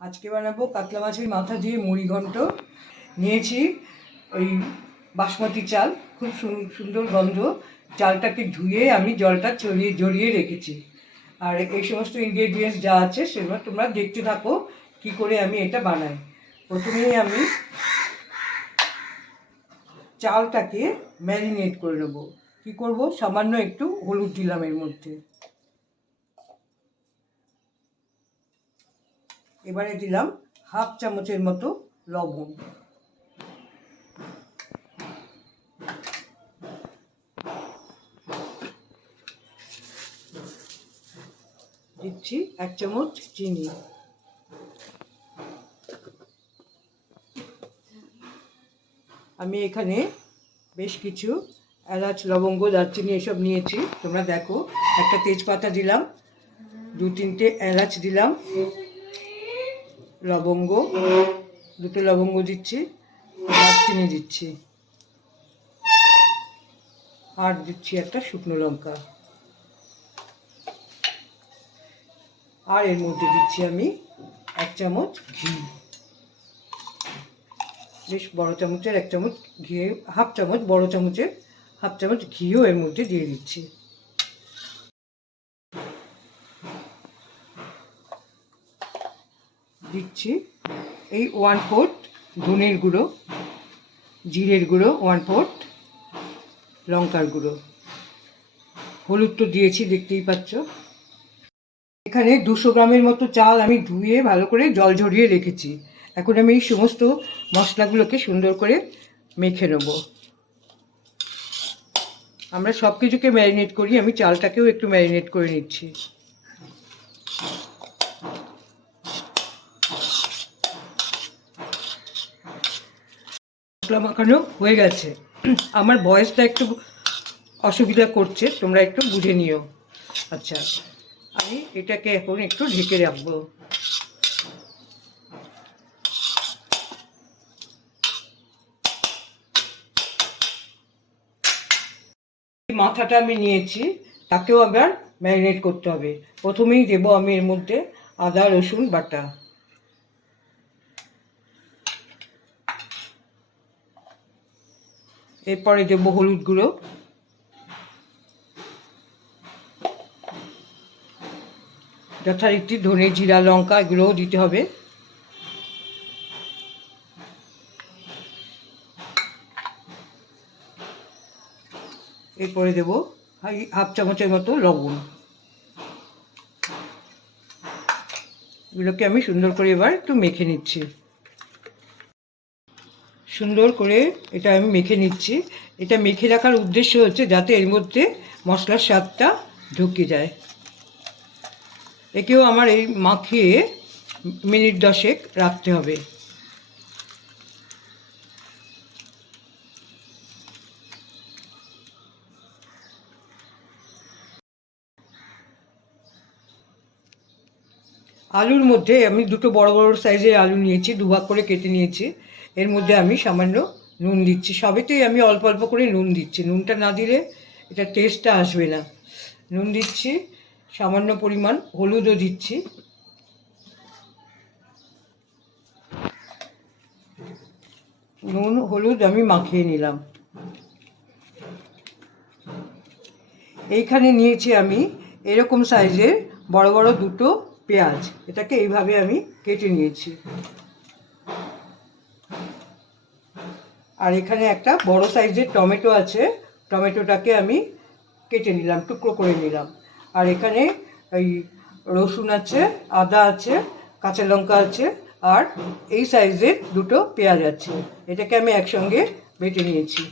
আজকে বানাবো কাতলা মাছের মাথা দিয়ে মুড়ি ঘন্ট। নিয়েছি ওই বাসমতি চাল, খুব সুন্দর গন্ধ। চালটাকে ধুয়ে আমি জলটা জড়িয়ে রেখেছি। আর এই সমস্ত ইনগ্রেডিয়েন্টস যা আছে সেগুলো তোমরা দেখতে থাকো কি করে আমি এটা বানাই। প্রথমেই আমি চালটাকে ম্যারিনেট করে নেবো। কী করবো, সামান্য একটু হলুদ দিলাম এর মধ্যে, এবারে দিলাম হাফ চামচের মতো লবণ, দিচ্ছি 1 চামচ চিনি, আমি এখানে বেশ কিছু এলাচ, লবঙ্গ, দারচিনি এসব নিয়েছি, তোমরা দেখো। একটা তেজপাতা দিলাম, 2-3টে এলাচ দিলাম, লবঙ্গ, 2টো লবঙ্গ দিচ্ছি, দারচিনি দিচ্ছি, আর দিচ্ছি একটা শুকনো লঙ্কা। আর এর মধ্যে দিচ্ছি আমি 1 চামচ ঘি, বেশ বড় চামচের 1 চামচ ঘি, হাফ চামচ, বড় চামচের হাফ চামচ ঘিও এর মধ্যে দিয়ে দিচ্ছি। দিচ্ছি এই 1/4 ধনের গুঁড়ো, জিরের গুঁড়ো 1/4, লঙ্কার গুঁড়ো, হলুদ তো দিয়েছি দেখতেই পাচ্ছ। এখানে 200 গ্রামের মতো চাল আমি ধুয়ে ভালো করে জল ঝরিয়ে রেখেছি। এখন আমি এই সমস্ত মশলাগুলোকে সুন্দর করে মেখে নেব। আমরা সব কিছুকে ম্যারিনেট করি, আমি চালটাকেও একটু ম্যারিনেট করে নিচ্ছি। মশলা মাখানো হয়ে গেছে। আমার ভয়েসটা একটু অসুবিধা করছে, তোমরা একটু বুঝে নিও। আচ্ছা, আমি এটাকে এখন একটু ঢেকে রাখবো। মাথাটা আমি নিয়েছি, তাকেও আবার ম্যারিনেট করতে হবে। প্রথমেই দেবো আমি এর মধ্যে আদা রসুন বাটা, এরপরে দেবো হলুদ গুঁড়ো, যথারীতি ধনে, জিরা, লঙ্কা এগুলোও দিতে হবে। এরপরে দেবো হাফ চামচের মতো লবণ। এগুলোকে আমি সুন্দর করে এবার একটু মেখে নিচ্ছি। সুন্দর করে এটা আমি মেখে নিচ্ছি। এটা মেখে রাখার উদ্দেশ্য হচ্ছে যাতে এর মধ্যে মশলার স্বাদটা ঢুকে যায়। একেও আমার এই মাখিয়ে মিনিট 10 রাখতে হবে। আলুর মধ্যে আমি 2টো বড় বড় সাইজের আলু নিয়েছি, 2 ভাগ করে কেটে নিয়েছি। এর মধ্যে আমি সামান্য নুন দিচ্ছি, সবেতেই আমি অল্প অল্প করে নুন দিচ্ছি, নুনটা না দিলে এটা টেস্টটা আসবে না। নুন দিচ্ছি, সামান্য পরিমাণ হলুদও দিচ্ছি, নুন হলুদ আমি মাখিয়ে নিলাম। এইখানে নিয়েছি আমি এরকম সাইজের বড় বড় 2টো পেঁয়াজ, এটাকে এইভাবে আমি কেটে নিয়েছি। আর এখানে একটা বড় সাইজের টমেটো আছে, টমেটোটাকে আমি কেটে নিলাম, টুকরো করে নিলাম। আর এখানে এই রসুন আছে, আদা আছে, কাঁচা লঙ্কা আছে, আর এই সাইজের 2টো পেঁয়াজ আছে, এটাকে আমি একসঙ্গে বেটে নিয়েছি।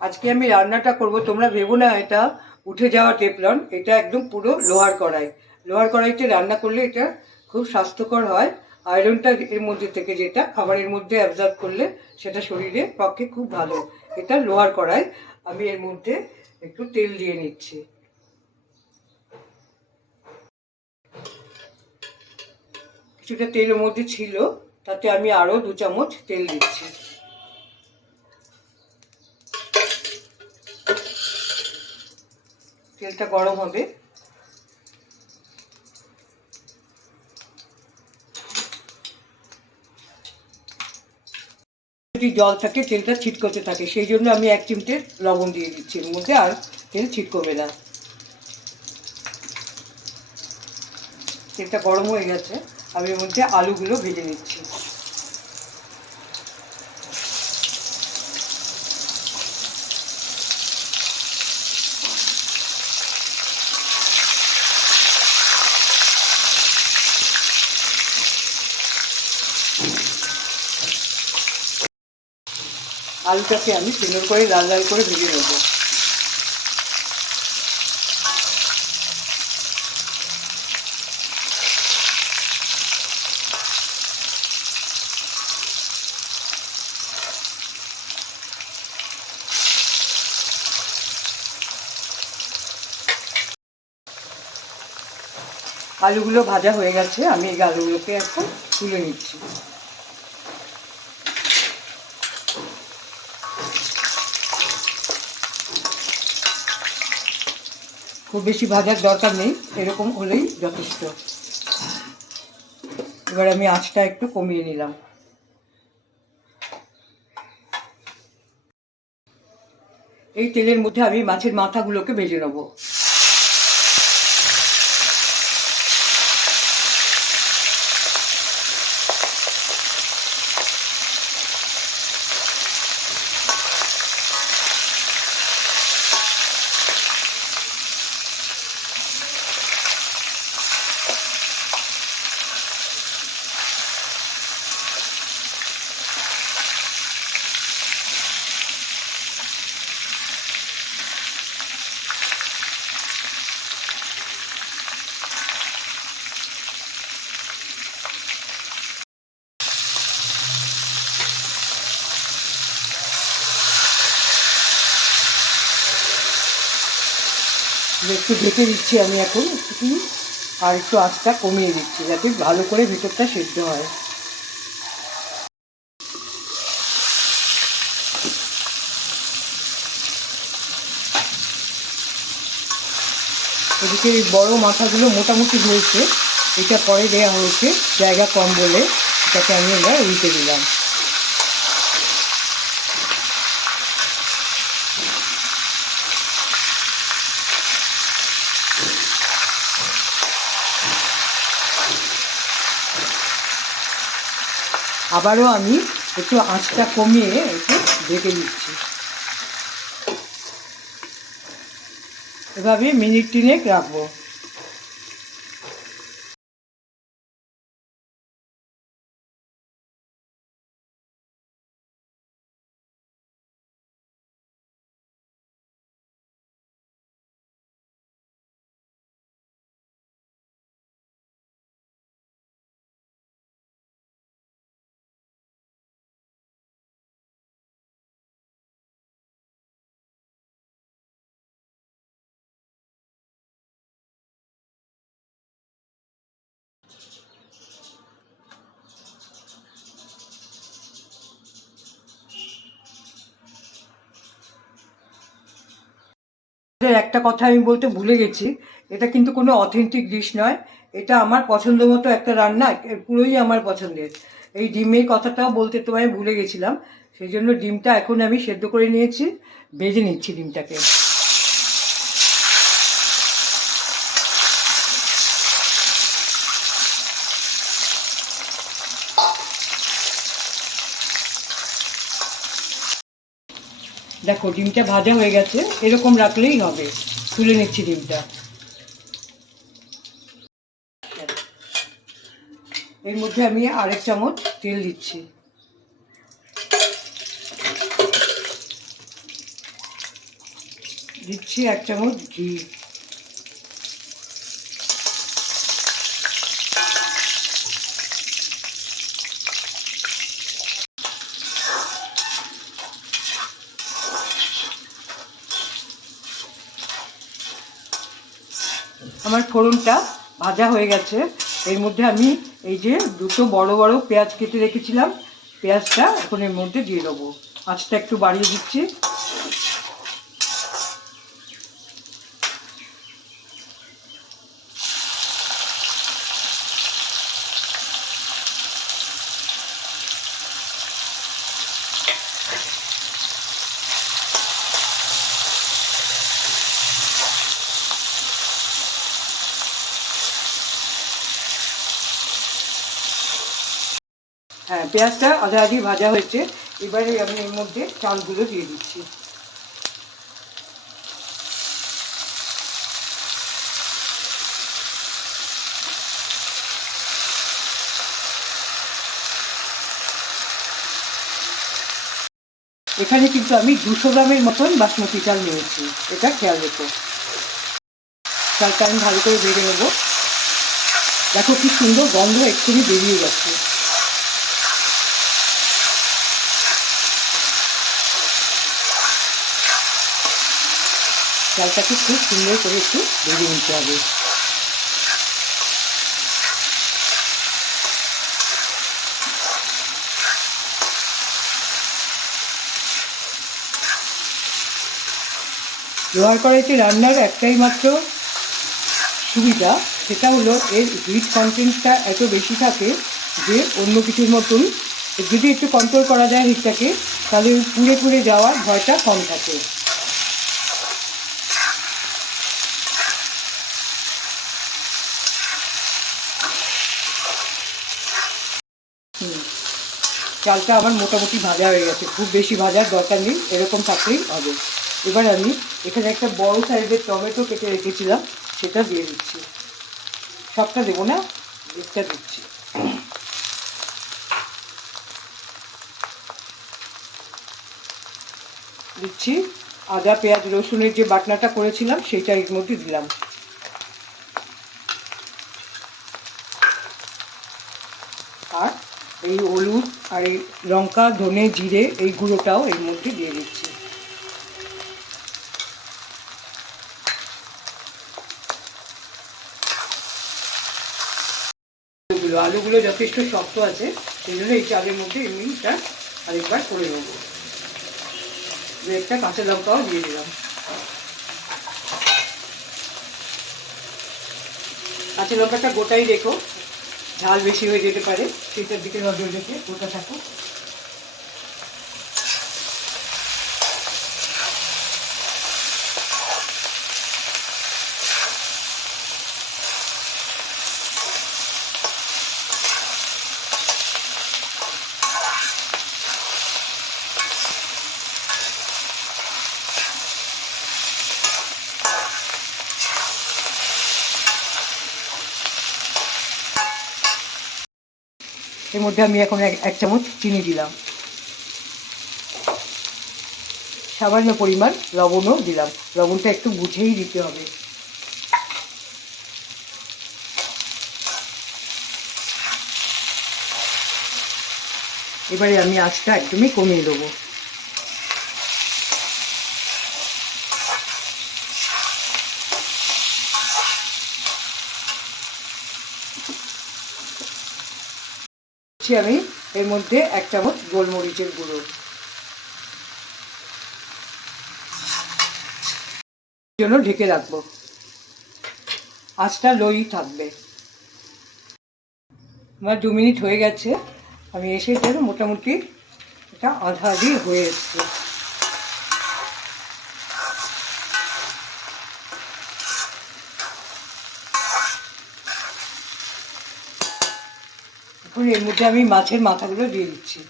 আজকে আমি রান্নাটা করব, তোমরা ভেবো না এটা উঠে যাওয়া টেফলন, এটা একদম পুরো লোহার কড়াই। লোহার কড়াইতে রান্না করলে এটা খুব স্বাস্থ্যকর হয়। আয়রনটা এর মধ্যে থেকে, যেটা খাবারের মধ্যে অ্যাবজর্ব করলে সেটা শরীরের পক্ষে খুব ভালো। এটা লোহার কড়াই। আমি এর মধ্যে একটু তেল দিয়ে নিচ্ছি। কিছুটা তেলের মধ্যে ছিল, তাতে আমি আরও 2 চামচ তেল দিচ্ছি। তেলটা গরম হবে। যদি জল থাকে তেলটা ছিটকোতে থাকে, সেই জন্য আমি 1 চিমটে লবণ দিয়ে দিচ্ছি এর মধ্যে, আর তেল ছিটকোবে না। তেলটা গরম হয়ে গেছে, আমি এর মধ্যে আলুগুলো ভেজে নিচ্ছি। আলুটাকে আমি সুন্দর করে লাল লাল করে ভেজে নেব। আলুগুলো ভাজা হয়ে গেছে, আমি এই আলুগুলোকে এখন তুলে নিচ্ছি। খুব বেশি ভাজার দরকার নেই, এরকম হলেই যথেষ্ট। এবার আমি আঁচটা একটু কমিয়ে নিলাম। এই তেলের মধ্যে আমি মাছের মাথাগুলোকে ভেজে নেব। একটু ঢেকে দিচ্ছি আমি এখন একটু, আর একটু আঁচটা কমিয়ে দিচ্ছি যাতে ভালো করে ভেতরটা সেদ্ধ হয়। এদিকে এই বড় মাথাগুলো মোটামুটি হয়েছে, এটা পরে দেওয়া হয়েছে, জায়গা কম বলে এটাকে আমি এবার উল্টে দিলাম। আবারও আমি একটু আঁচটা কমিয়ে একটু ঢেকে দিচ্ছি। এভাবে মিনিট 3 রাখবো। একটা কথা আমি বলতে ভুলে গেছি, এটা কিন্তু কোনো অথেন্টিক ডিশ নয়, এটা আমার পছন্দ মতো একটা রান্না, পুরোই আমার পছন্দের। এই ডিমের কথাটাও বলতে তোমায় ভুলে গেছিলাম, সেই জন্য ডিমটা এখন আমি সেদ্ধ করে নিয়েছি, ভেজে নিচ্ছি ডিমটাকে। দেখো ডিমটা ভাজা হয়ে গেছে, এরকম রাখলেই হবে। তুলে নিচ্ছি ডিমটা। এর মধ্যে আমি আরেক চামচ তেল দিচ্ছি। দিচ্ছি 1 চামচ ঘি। আমার ফোড়নটা ভাজা হয়ে গেছে, এর মধ্যে আমি এই যে 2টো বড় বড় পেঁয়াজ কেটে রেখেছিলাম, পেঁয়াজটা এখন এর মধ্যে দিয়ে দেবো। আঁচটা একটু বাড়িয়ে দিচ্ছি। হ্যাঁ, পেঁয়াজটা আধা আধি ভাজা হয়েছে। এবারে আমি এর মধ্যে চালগুলো দিয়ে দিচ্ছি। এখানে কিন্তু আমি 200 গ্রামের মতন বাসমতি চাল নিয়েছি, এটা খেয়াল রেখো। চালটা আমি ভালো করে ভেজে নেবো। দেখো কি সুন্দর গন্ধ এক্ষুনি বেরিয়ে গেছে। চালটাকে খুব সুন্দর করে একটু ভেজে নিতে হবে। লোহার কড়াইতে রান্নার একটাই মাত্র সুবিধা, সেটা হলো এর হিট কন্টেন্টটা এত বেশি থাকে যে অন্য কিছুর মতন যদি একটু কন্ট্রোল করা যায় হিটটাকে, তাহলে পুড়ে পুড়ে যাওয়ার ভয়টা কম থাকে। চালটা আমার মোটামুটি ভাজা হয়ে গেছে, খুব বেশি ভাজার দরকার নেই, এরকম থাকলেই হবে। এবার আমি এখানে একটা বড় সাইজের টমেটো কেটে রেখেছিলাম, সেটা দিয়ে দিচ্ছি। সবটা দেবো না, একটা দিচ্ছি। দিচ্ছি আদা পেঁয়াজ রসুনের যে বাটনাটা করেছিলাম সেটা এর মধ্যে দিলাম। আর এই হলুদ আর এই লঙ্কা ধনে জিরে এই গুঁড়োটাও এর মধ্যে দিয়ে দিচ্ছি। আলুগুলো যথেষ্ট শক্ত আছে, সেই জন্য এই চালের মধ্যে এমনি এটা আরেকবার করে নেব। একটা কাঁচা লঙ্কাও দিয়ে দিলাম। কাঁচা লঙ্কাটা গোটাই রেখো, ঝাল বেশি হয়ে যেতে পারে, সেটার দিকে নজর রেখে গোটা থাকো। এর মধ্যে আমি এখন এক চামচ চিনি দিলাম, সামান্য পরিমাণ লবণও দিলাম। লবণটা একটু বুঝেই দিতে হবে। এবারে আমি আঁচটা একদমই কমিয়ে দেবো। আমি এর মধ্যে 1 চামচ গোলমরিচের গুঁড়ো জন্য ঢেকে রাখবো, আঁচটা লোই থাকবে। আমার 2 মিনিট হয়ে গেছে, আমি এসে যেন মোটামুটি এটা আধা আধি হয়ে এসছে। এখন এর মধ্যে আমি মাছের মাথাগুলো দিয়ে দিচ্ছি।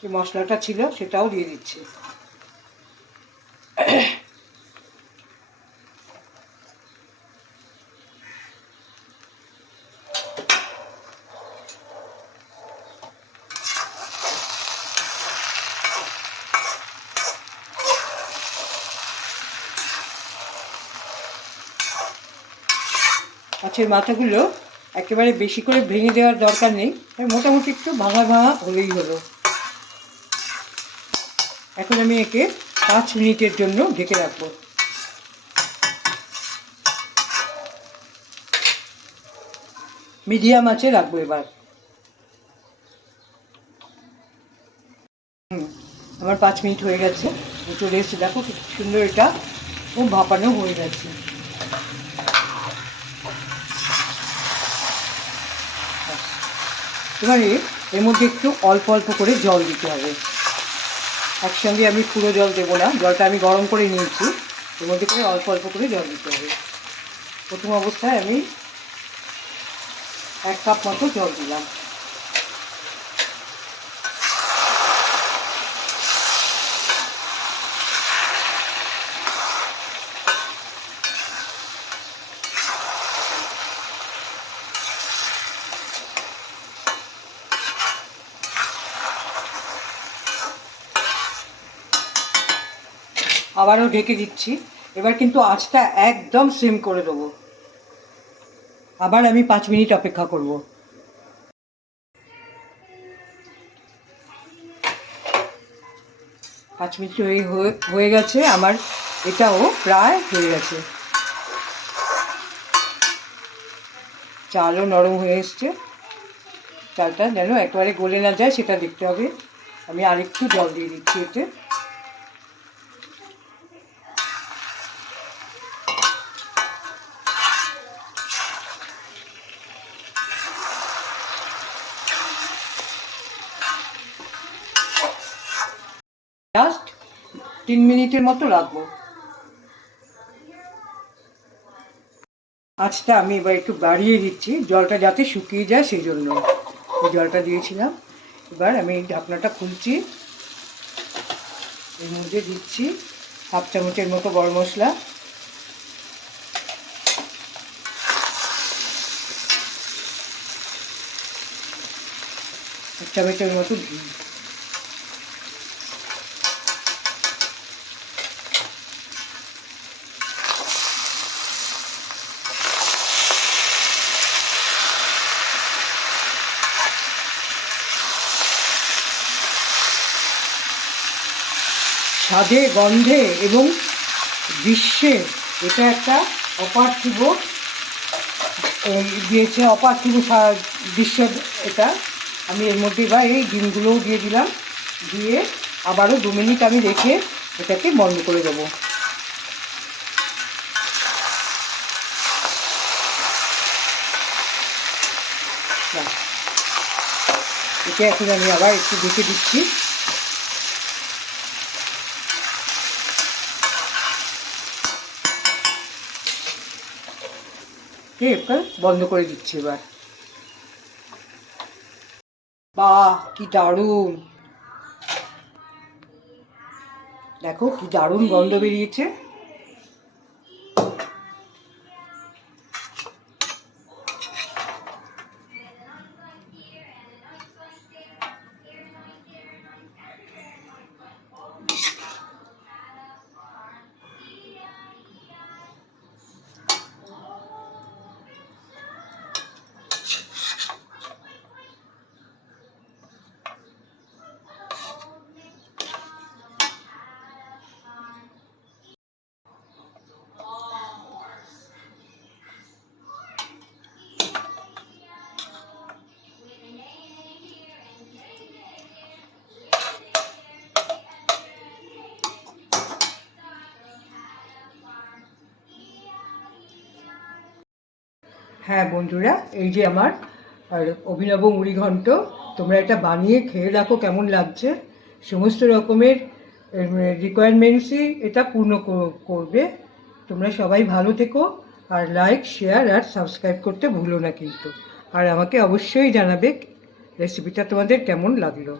যে মশলাটা ছিল সেটাও দিয়ে দিচ্ছি। মাছের মাথাগুলো একেবারে বেশি করে ভেঙে দেওয়ার দরকার নেই, মোটামুটি একটু ভাঙা ভাঙা হলেই হলো। এখন আমি একে 5 মিনিটের জন্য ঢেকে রাখবো। মিডিয়াম আঁচে রাখবো এবার। আমার 5 মিনিট হয়ে গেছে, চলে এসেছে, দেখো কি সুন্দর এটা খুব ভাপানো হয়ে গেছে। এবারে এর মধ্যে একটু অল্প অল্প করে জল দিতে হবে, একসঙ্গে আমি পুরো জল দেবো না, জলটা আমি গরম করে নিয়েছি, এর মধ্যে করে অল্প অল্প করে জল দিতে হবে। প্রথম অবস্থায় আমি 1 কাপ মতো জল দিলাম। আবারও ঢেকে দিচ্ছি। এবার কিন্তু আঁচটা একদম সিম করে দেবো। আবার আমি 5 মিনিট অপেক্ষা করব। 5 মিনিট হয়ে গেছে আমার, এটাও প্রায় হয়ে গেছে। চালও নরম হয়ে এসছে। চালটা যেন একেবারে গলে না যায় সেটা দেখতে হবে। আমি আরেকটু জল দিয়ে দিচ্ছি এতে। জাস্ট 3 মিনিটের মতো রাখবো। আঁচটা আমি এবার একটু বাড়িয়ে দিচ্ছি, জলটা যাতে শুকিয়ে যায় সেই জন্য জলটা দিয়েছিলাম। এবার আমি ঢাকনাটা খুলছি। এর মধ্যে দিচ্ছি 1/2 চামচের মতো গরম মশলা, 1 চামচের মতো ঘি, স্বাদে, গন্ধে এবং দৃশ্যে এটা একটা অপার্থিব দিয়েছে, অপার্থিব দৃশ্য এটা। আমি এর মধ্যে এবার এই ডিমগুলোও দিয়ে দিলাম। দিয়ে আবারও 2 মিনিট আমি রেখে এটাকে বন্ধ করে দেবো। একে এখন আমি আবার একটু ঢেকে দিচ্ছি। এবার বন্ধ করে দিচ্ছি। এবার বাহ, কি দারুণ! দেখো কি দারুণ গন্ধ বেরিয়েছে। হ্যাঁ বন্ধুরা, এই যে আমার অভিনব মুড়িঘণ্ট, তোমরা এটা বানিয়ে খেয়ে দেখো কেমন লাগছে। সমস্ত রকমের রিকোয়ারমেন্টসই এটা পূর্ণ করবে। তোমরা সবাই ভালো থেকো, আর লাইক, শেয়ার আর সাবস্ক্রাইব করতে ভুলো না কিন্তু। আর আমাকে অবশ্যই জানাবে রেসিপিটা তোমাদের কেমন লাগলো।